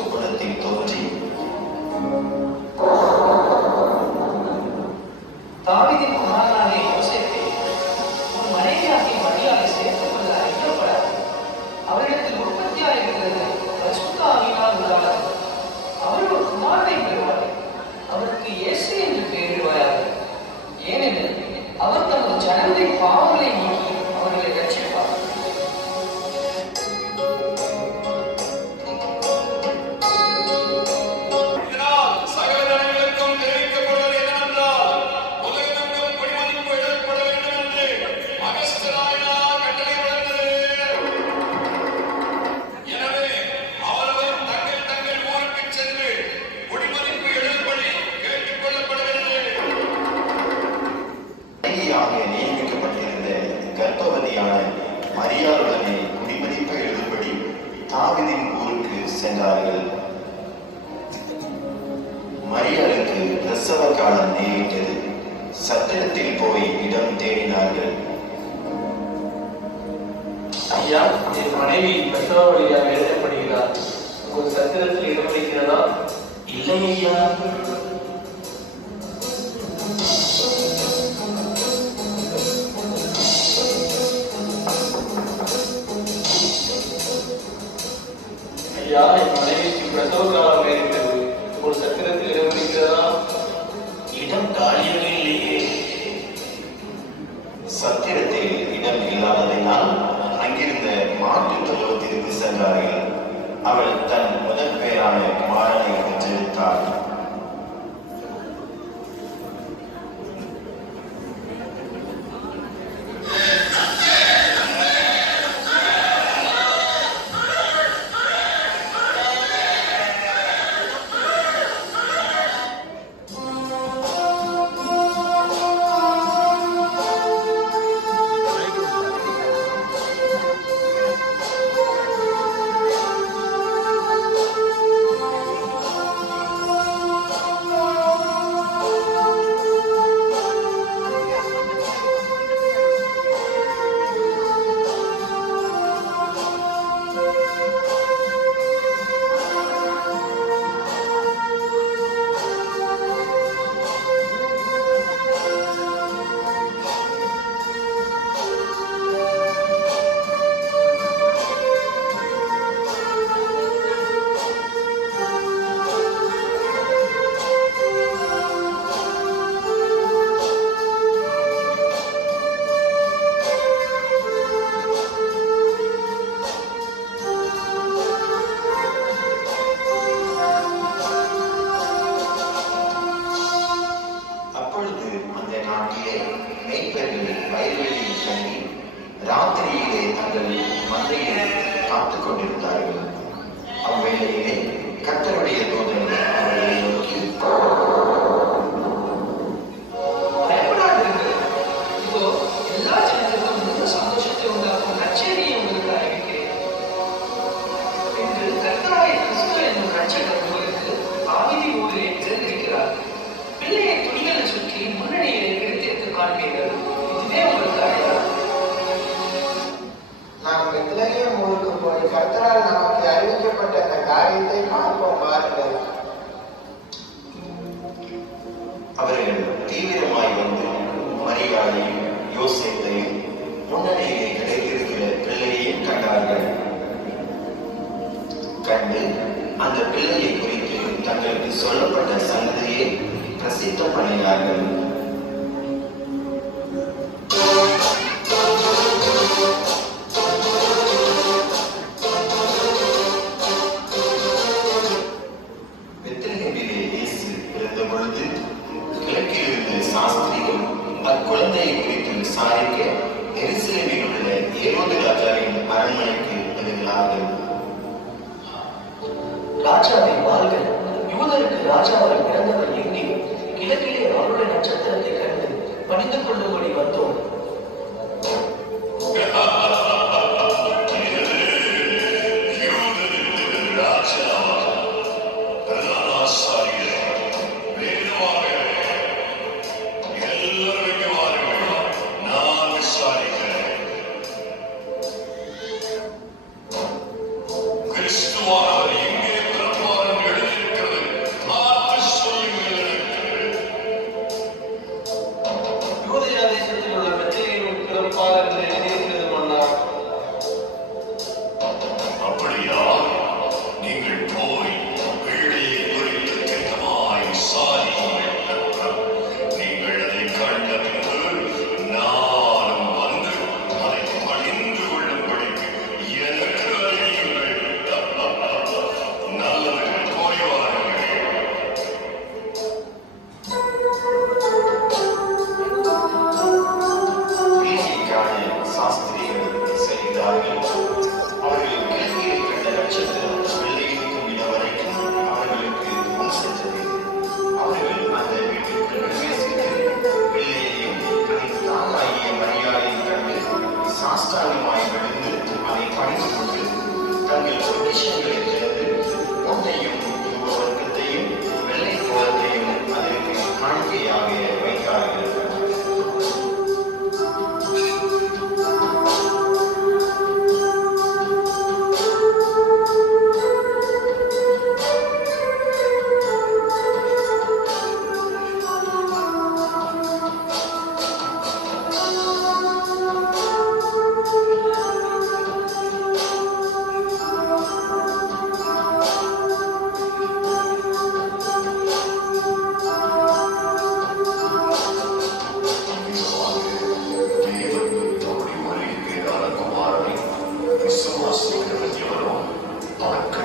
சொப்பனத்தில் தோன்றி, தாவீதின் குமாரனாகிய யோசேப்பே, உன் மனைவியாகிய மரியாதை சேர்த்துக் கொள்ள ஐயப்படாது. அவரிடத்தில் உற்பத்தியாயிருக்கிறது பரிசுத்த ஆவியினால் உண்டானது. அவள் ஒரு குமாரனை பெறுவாள். அவருக்கு இயேசு என்று பெயரிடுவாயாக. ஏனெனில் அவர் தமது ஜனங்களின் பாவங்களை நீக்கி அவர்களை ரட்சிப்பார். நியமிக்கப்பட்டிருந்த கர்ப்பவதியான மரியாளுடனே குடிமதிப்பு எழுதும்படி தாவீதின் ஊருக்கு சென்றார்கள். மரியாளுக்கு பிரசவ காலம் நேரிட்டது. சத்திரத்தில் போய் இடம் தேடினார்கள். ஐயா, என் மனைவி பிரசவ வழியாக எழுதப்படுகிறார். உங்கள் சத்திரத்தில் இடம் வைக்கிறதா? இல்லை ஐயா. ஐயா, என் மனைவிக்கு பிரசவ காலம் இருக்கிறது. உங்கள் சத்திரத்தில் இடம் இருக்கிறதா? இடம் காலியாக இல்லையே. சத்திரத்தில் இடம் இல்லாததினால் அங்கிருந்த மாட்டு தொழுவத்திற்கு சென்றார்கள். அவள் தன் முதல் பேரான குமாரனை பெற்றெடுத்தாள். ராத்திரியிலே தங்கள் மந்தையை காத்துக் கொண்டிருந்தார்கள். அவ்வேளையிலே கர்த்தருடைய தூதன் அவர்களை நோக்கி, பயப்படாதீர்கள், இதோ எல்லா ஜனங்களுக்கும் மிகுந்த சந்தோஷத்தை உண்டாக்கும் நற்செய்தியை உங்களுக்கு அறிவிக்கிறேன் என்று கர்த்தராகிய கிறிஸ்து என்னும் ரட்சகர் உங்களுக்கு தாவீதின் ஊரிலே பிறந்திருக்கிறார். பிள்ளையை துணிகளை சுற்றி முன்னணியை எடுத்து காண்பீர்கள். இதுவே உங்களுக்கு அடையாளம். நாம் பெத்லகேம் ஊருக்கு போய் கர்த்தரால் நமக்கு அறிவிக்கப்பட்ட அந்த காரியத்தை பார்ப்போம் வாருங்கள். அவர்கள் தீவிரமாய் வந்து மரியாதையும் யோசேப்பையும் முன்னணியிலே கிடைத்திருக்கிற பிள்ளையையும் கண்டார்கள். கண்டு அந்த பிள்ளையை குறித்து தங்களுக்கு சொல்லப்பட்ட சங்கதியை பிரசித்தம் பண்ணினார்கள். சாஸ்திரிகள் அக்குழந்தையை குறித்து விசாரிக்க எருசலேமில் உள்ள ஏரோது ராஜாவின் அரண்மனைக்கு வருகிறார்கள். ராஜாவின் வாள்கள் யூதருக்கு ராஜாவால் பிறந்தவர் எண்ணி கிழக்கிலே அவருடைய நட்சத்திரத்தை கண்டு பணிந்து கொள்ளும்படி வந்தோம். கிறிஸ்துவானவர் எங்கே பிறப்பார் சிம்மாசனத்தை பற்றி வரும். உனக்கு